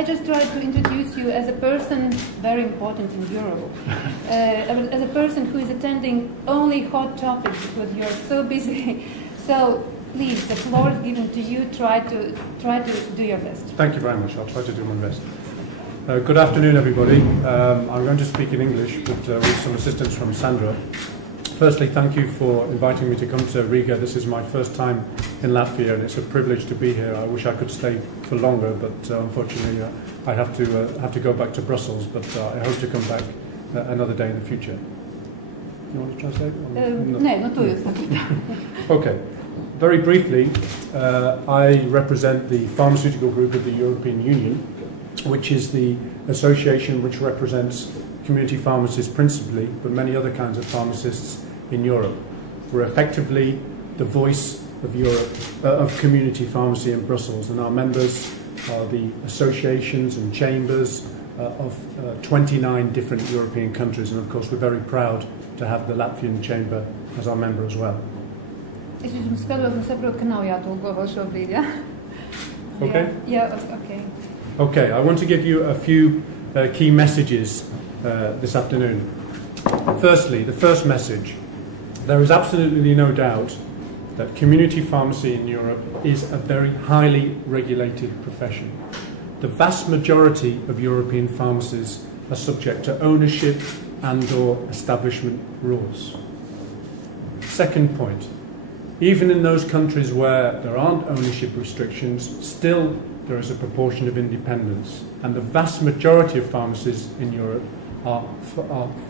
I just tried to introduce you as a person very important in Europe, as a person who is attending only hot topics because you're so busy. So please, the floor is given to you. Try to do your best. Thank you very much. I'll try to do my best. Good afternoon, everybody. I'm going to speak in English, but with some assistance from Sandra. Firstly, thank you for inviting me to come to Riga. This is my first time in Latvia, and it's a privilege to be here. I wish I could stay for longer, but unfortunately, I have to go back to Brussels. But I hope to come back another day in the future. You want to translate? Okay. Very briefly, I represent the pharmaceutical group of the European Union, which is the association which represents community pharmacists principally, but many other kinds of pharmacists in Europe. We're effectively the voice of Europe, of community pharmacy in Brussels, and our members are the associations and chambers of 29 different European countries, and of course we're very proud to have the Latvian chamber as our member as well. Okay? Yeah, okay. Okay, I want to give you a few key messages this afternoon. Firstly, the first message. There is absolutely no doubt that community pharmacy in Europe is a very highly regulated profession. The vast majority of European pharmacies are subject to ownership and/or establishment rules. Second point, even in those countries where there aren't ownership restrictions, still there is a proportion of independence, and the vast majority of pharmacies in Europe are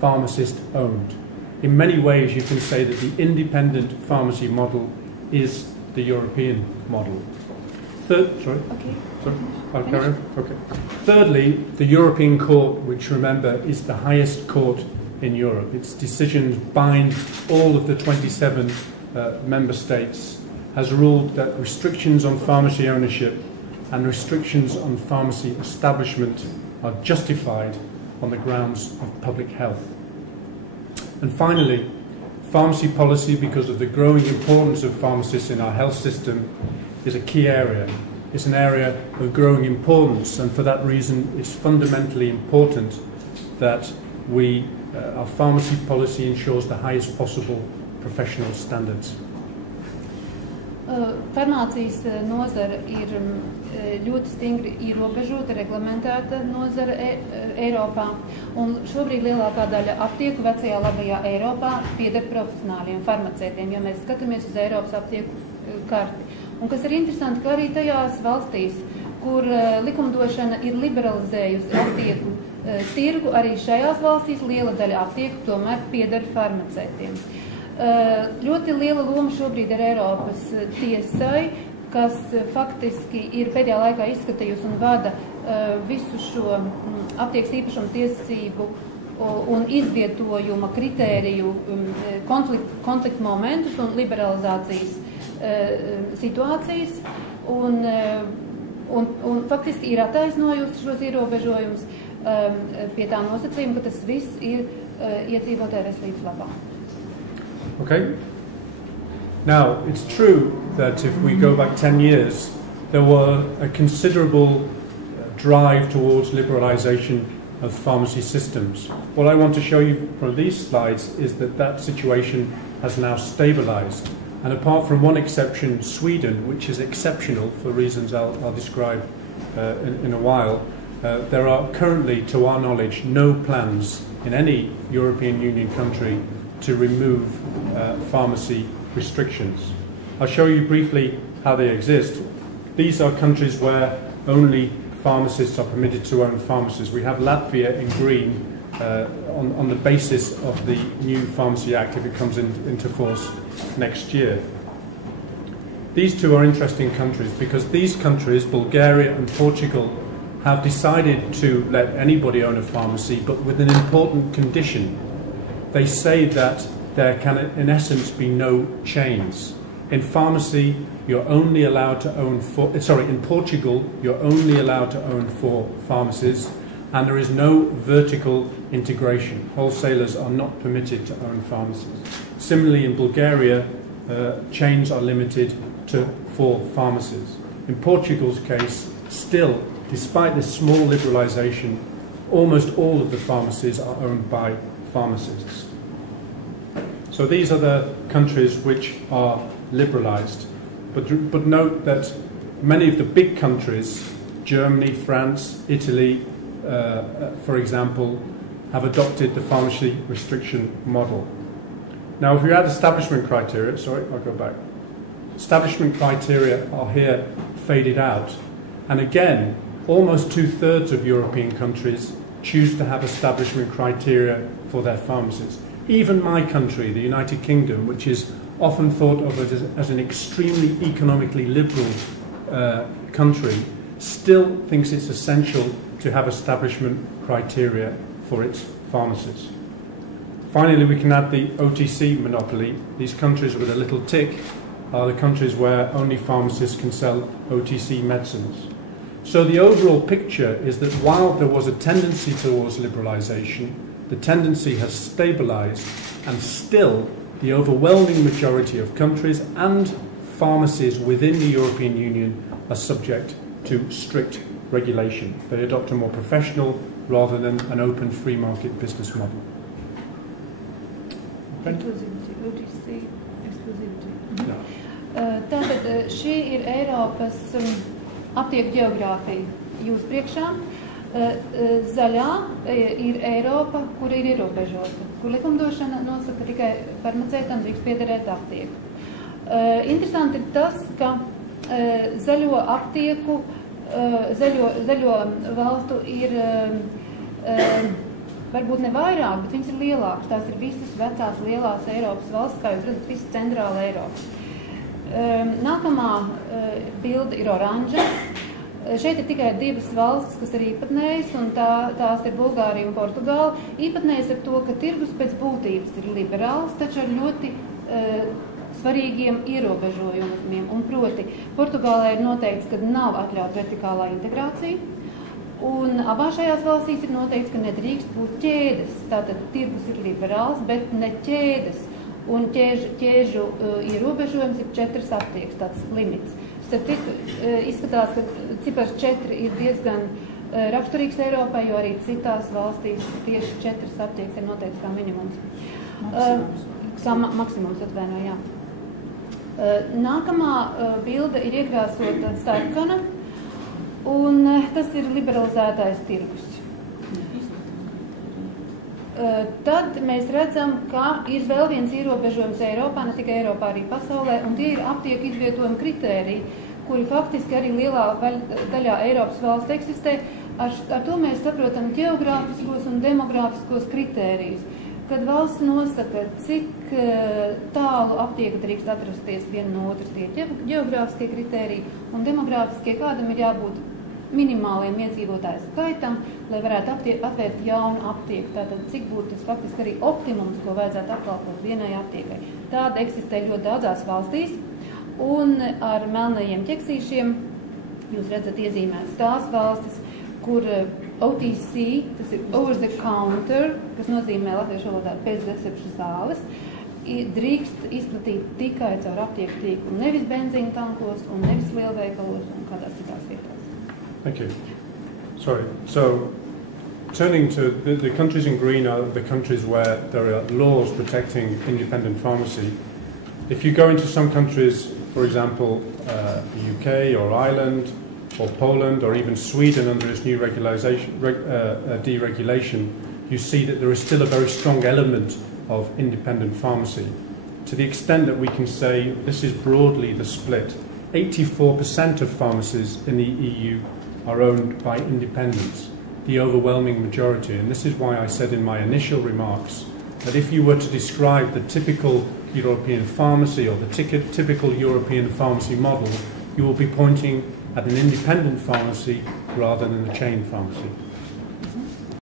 pharmacist-owned. In many ways, you can say that the independent pharmacy model is the European model. Thirdly, the European Court, which remember is the highest court in Europe. Its decisions bind all of the 27 member states, has ruled that restrictions on pharmacy ownership and restrictions on pharmacy establishment are justified on the grounds of public health. And finally, pharmacy policy, because of the growing importance of pharmacists in our health system, is a key area. It's an area of growing importance, and for that reason it's fundamentally important that our pharmacy policy ensures the highest possible professional standards. Farmācijas nozara ir ļoti stingri ierobežota, reglamentēta nozara Eiropā, un šobrīd lielākā daļa aptieku vecajā labajā Eiropā pieder profesionāliem farmaceitiem, ja mēs skatāmies uz Eiropas aptieku karti. Un kas ir interesanti, ka arī tajās valstīs, kur likumdošana ir liberalizējusi aptieku tirgu, arī šajās valstīs liela daļa aptieku tomēr pieder farmaceitiem. Ļoti liela loma šobrīd ir Eiropas tiesai, kas faktiski ir pēdējā laikā izskatījusi un vada visu šo aptiekas īpašumu tiesību un izvietojuma kritēriju konfliktu momentus un liberalizācijas situācijas, un faktiski ir attaisnojusi šos ierobežojumus pie tā nosacījuma, ka tas viss ir iedzīvotāju veselības labā. Okay. Now, it's true that if we go back 10 years, there were a considerable drive towards liberalisation of pharmacy systems. What I want to show you from these slides is that that situation has now stabilised. And apart from one exception, Sweden, which is exceptional for reasons I'll describe in a while, there are currently, to our knowledge, no plans in any European Union country to remove pharmacy restrictions. I'll show you briefly how they exist. These are countries where only pharmacists are permitted to own pharmacies. We have Latvia in green on the basis of the new Pharmacy Act if it comes into force next year. These two are interesting countries because these countries, Bulgaria and Portugal, have decided to let anybody own a pharmacy, but with an important condition. They say that there can, in essence, be no chains. In pharmacy, you're only allowed to own in Portugal, you're only allowed to own 4 pharmacies, and there is no vertical integration. Wholesalers are not permitted to own pharmacies. Similarly, in Bulgaria, chains are limited to 4 pharmacies. In Portugal's case, still, despite this small liberalisation, almost all of the pharmacies are owned by pharmacists. So these are the countries which are liberalised. But note that many of the big countries, Germany, France, Italy, for example, have adopted the pharmacy restriction model. Now, if we add establishment criteria, sorry, I'll go back. Establishment criteria are here faded out. And again, almost 2/3 of European countries choose to have establishment criteria for their pharmacies. Even my country, the United Kingdom, which is often thought of as an extremely economically liberal country, still thinks it's essential to have establishment criteria for its pharmacies. Finally, we can add the OTC monopoly. These countries with a little tick are the countries where only pharmacists can sell OTC medicines. So the overall picture is that while there was a tendency towards liberalisation, the tendency has stabilised, and still the overwhelming majority of countries and pharmacies within the European Union are subject to strict regulation. They adopt a more professional rather than an open free market business model. OTC, exclusivity. Tātad šī ir Eiropas aptieku geogrāfija jūs priekšā. Zaļā ir Eiropa, kur ir ierobežota, kur likumdošana nosaka tikai farmaceitam drīkst piederēt aptieku. Interesanti ir tas, ka zaļo aptieku, zaļo valstu ir varbūt ne vairāk, bet viņas ir lielākas. Tās ir visas vecās lielās Eiropas valsts, kā jūs redzat, visa centrāla Eiropa. Nākamā bilde ir oranža. Šeit ir tikai divas valstis, kas ir īpatnējas, un tās ir Bulgārija un Portugāla. Īpatnējas ar to, ka tirgus pēc būtības ir liberāls, taču ar ļoti svarīgiem ierobežojumiem. Un proti, Portugālē ir noteikts, ka nav atļauta vertikālā integrācija, un abās šajās valstīs ir noteikts, ka nedrīkst būt ķēdes. Tātad tirgus ir liberāls, bet ne ķēdes. Un ķēžu ierobežojums ir 4 aptiekas, tāds limits. Starp citu, izskatās, ka cipars 4 ir diezgan raksturīgs Eiropai, jo arī citās valstīs tieši 4 aptiekas ir noteikts kā minimums. Maksimums atvaino, jā. Nākamā bilde ir iekrāsota sarkana, un tas ir liberalizētais tirgus. Tad mēs redzam, ka ir vēl viens ierobežojums Eiropā, ne tikai Eiropā, arī pasaulē, un tie ir aptieku izvietojuma kritēriji, kuri faktiski arī lielā daļā Eiropas valsts eksistē. Ar to mēs saprotam ģeogrāfiskos un demogrāfiskos kritērijus, kad valsts nosaka, cik tālu aptieka drīkst atrasties viena no otras. Tie ģeogrāfiskie kritēriji un demogrāfiskie, kādam ir jābūt minimāliem iedzīvotāju skaitam, lai varētu atvērt jaunu aptieku. Tātad, cik būtu tas faktiski arī optimums, ko vajadzētu apkalpot vienai aptiekai. Tāda eksistē ļoti daudzās valstīs, un ar melnajiem ķeksīšiem jūs redzat iezīmētas tās valstis, kur OTC, tas ir over the counter, kas nozīmē latviešu valodā pēcrecepšu zāles, drīkst izplatīt tikai caur aptieku tīklu, nevis benzīna tankos un nevis lielveikalos un kādās citās vietās. Thank you. Sorry. So, turning to the countries in green are the countries where there are laws protecting independent pharmacy. If you go into some countries, for example, the UK or Ireland or Poland or even Sweden under its new deregulation, you see that there is still a very strong element of independent pharmacy. To the extent that we can say this is broadly the split. 84% of pharmacies in the EU are owned by independents, the overwhelming majority. And this is why I said in my initial remarks that if you were to describe the typical European pharmacy or the typical European pharmacy model, you will be pointing at an independent pharmacy rather than a chain pharmacy.